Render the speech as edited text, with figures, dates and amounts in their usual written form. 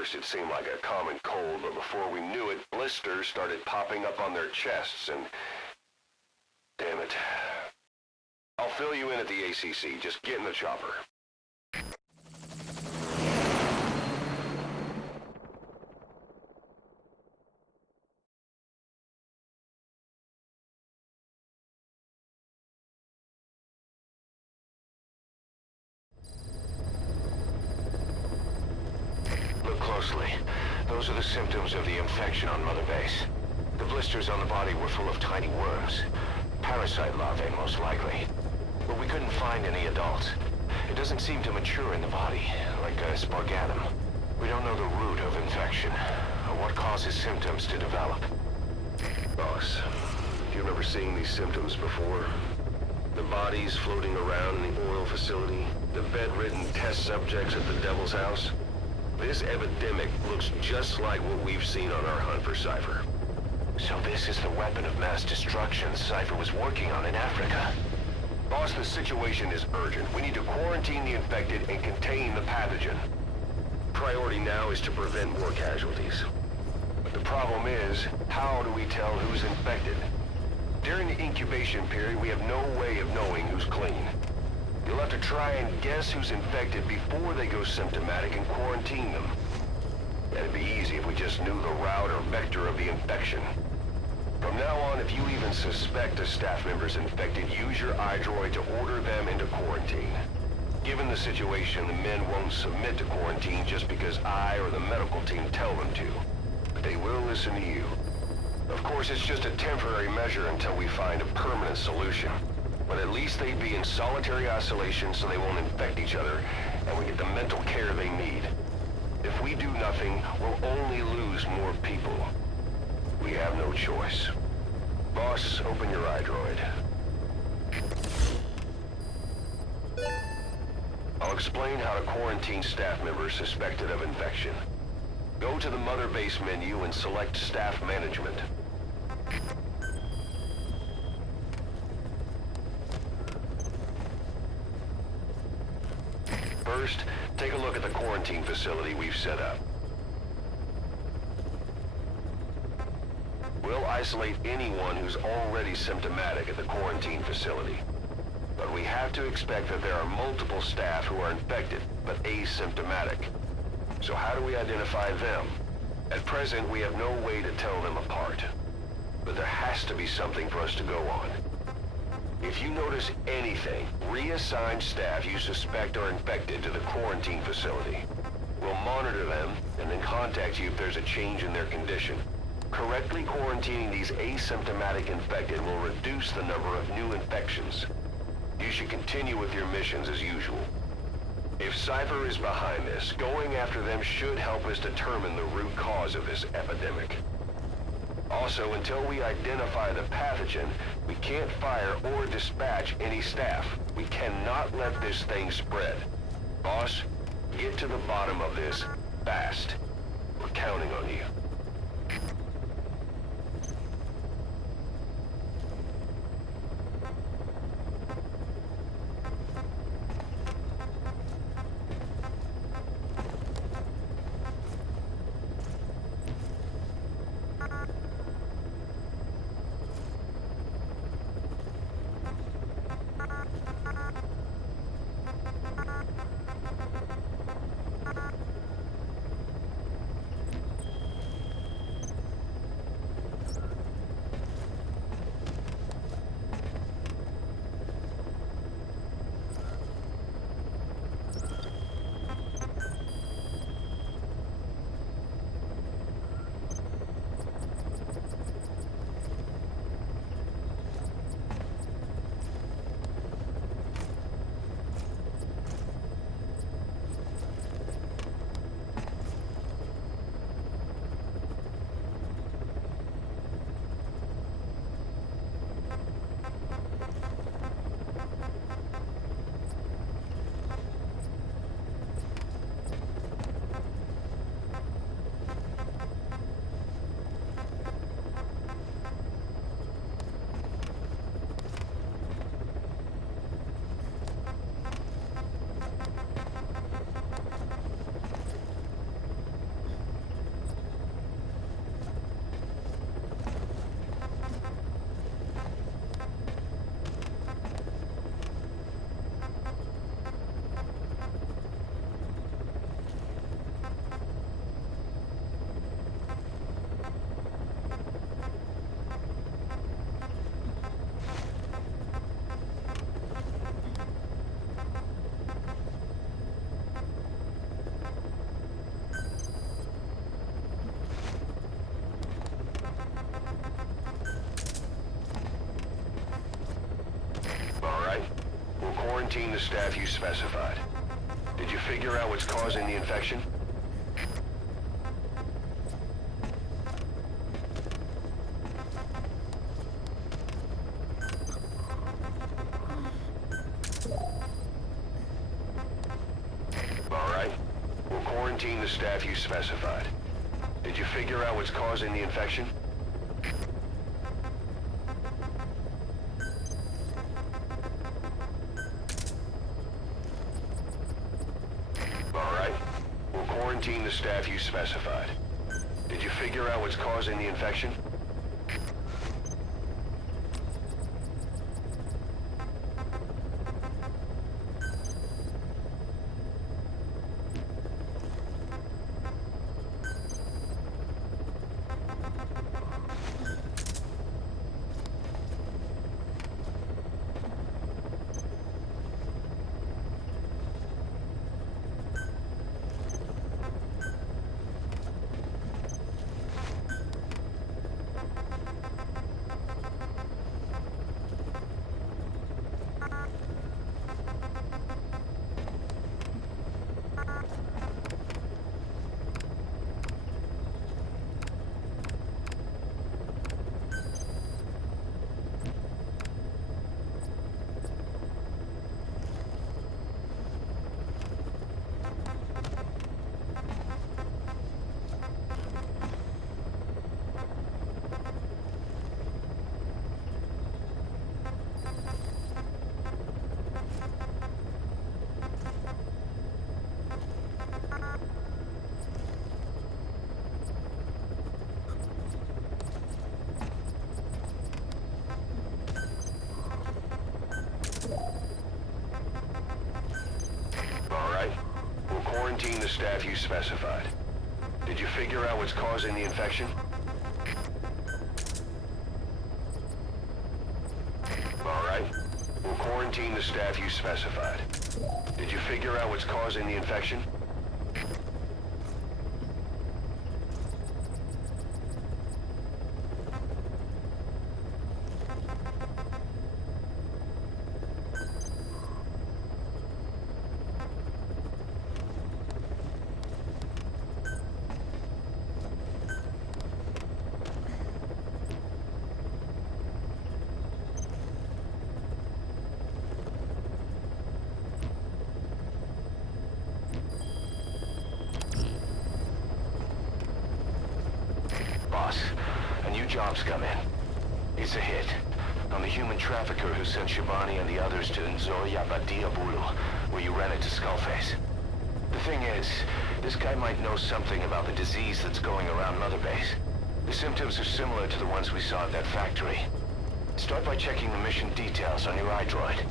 first, it seemed like a common cold, but before we knew it, blisters started popping up on their chests, and... damn it. I'll fill you in at the ACC. Just get in the chopper. Look closely. Those are the symptoms of the infection on Mother Base. The blisters on the body were full of tiny worms. Parasite larvae, most likely. But we couldn't find any adults. It doesn't seem to mature in the body, like a spargatum. We don't know the root of infection, or what causes symptoms to develop. Boss, do you remember seeing these symptoms before? The bodies floating around in the oil facility, the bedridden test subjects at the Devil's House. This epidemic looks just like what we've seen on our hunt for Cypher. So this is the weapon of mass destruction Cypher was working on in Africa. Boss, the situation is urgent. We need to quarantine the infected and contain the pathogen. Priority now is to prevent more casualties. But the problem is, how do we tell who's infected? During the incubation period, we have no way of knowing who's clean. You'll have to try and guess who's infected before they go symptomatic and quarantine them. That'd be easy if we just knew the route or vector of the infection. From now on, if you even suspect a staff member's infected, use your iDroid to order them into quarantine. Given the situation, the men won't submit to quarantine just because I or the medical team tell them to. But they will listen to you. Of course, it's just a temporary measure until we find a permanent solution. But at least they'd be in solitary isolation so they won't infect each other, and we get the mental care they need. If we do nothing, we'll only lose more people. We have no choice. Boss, open your iDroid. I'll explain how to quarantine staff members suspected of infection. Go to the Mother Base menu and select Staff Management. First, take a look at the quarantine facility we've set up. We'll isolate anyone who's already symptomatic at the quarantine facility. But we have to expect that there are multiple staff who are infected, but asymptomatic. So how do we identify them? At present, we have no way to tell them apart. But there has to be something for us to go on. If you notice anything, reassign staff you suspect are infected to the quarantine facility. We'll monitor them and then contact you if there's a change in their condition. Correctly quarantining these asymptomatic infected will reduce the number of new infections. You should continue with your missions as usual. If Cypher is behind this, going after them should help us determine the root cause of this epidemic. Also, until we identify the pathogen, we can't fire or dispatch any staff. We cannot let this thing spread. Boss, get to the bottom of this fast. We're counting on you. staff you specified. Did you figure out what's causing the infection? All right. We'll quarantine the staff you specified. Did you figure out what's causing the infection? All right. We'll quarantine the staff you specified. Did you figure out what's causing the infection? Quarantine the staff you specified. Did you figure out what's causing the infection? All right. We'll quarantine the staff you specified. Did you figure out what's causing the infection? Boss, a new job's come in. It's a hit. I'm the human trafficker who sent Shabani and the others to Nzoia Badia Bulu, where you ran into Skullface. The thing is, this guy might know something about the disease that's going around Mother Base. The symptoms are similar to the ones we saw at that factory. Start by checking the mission details on your iDroid.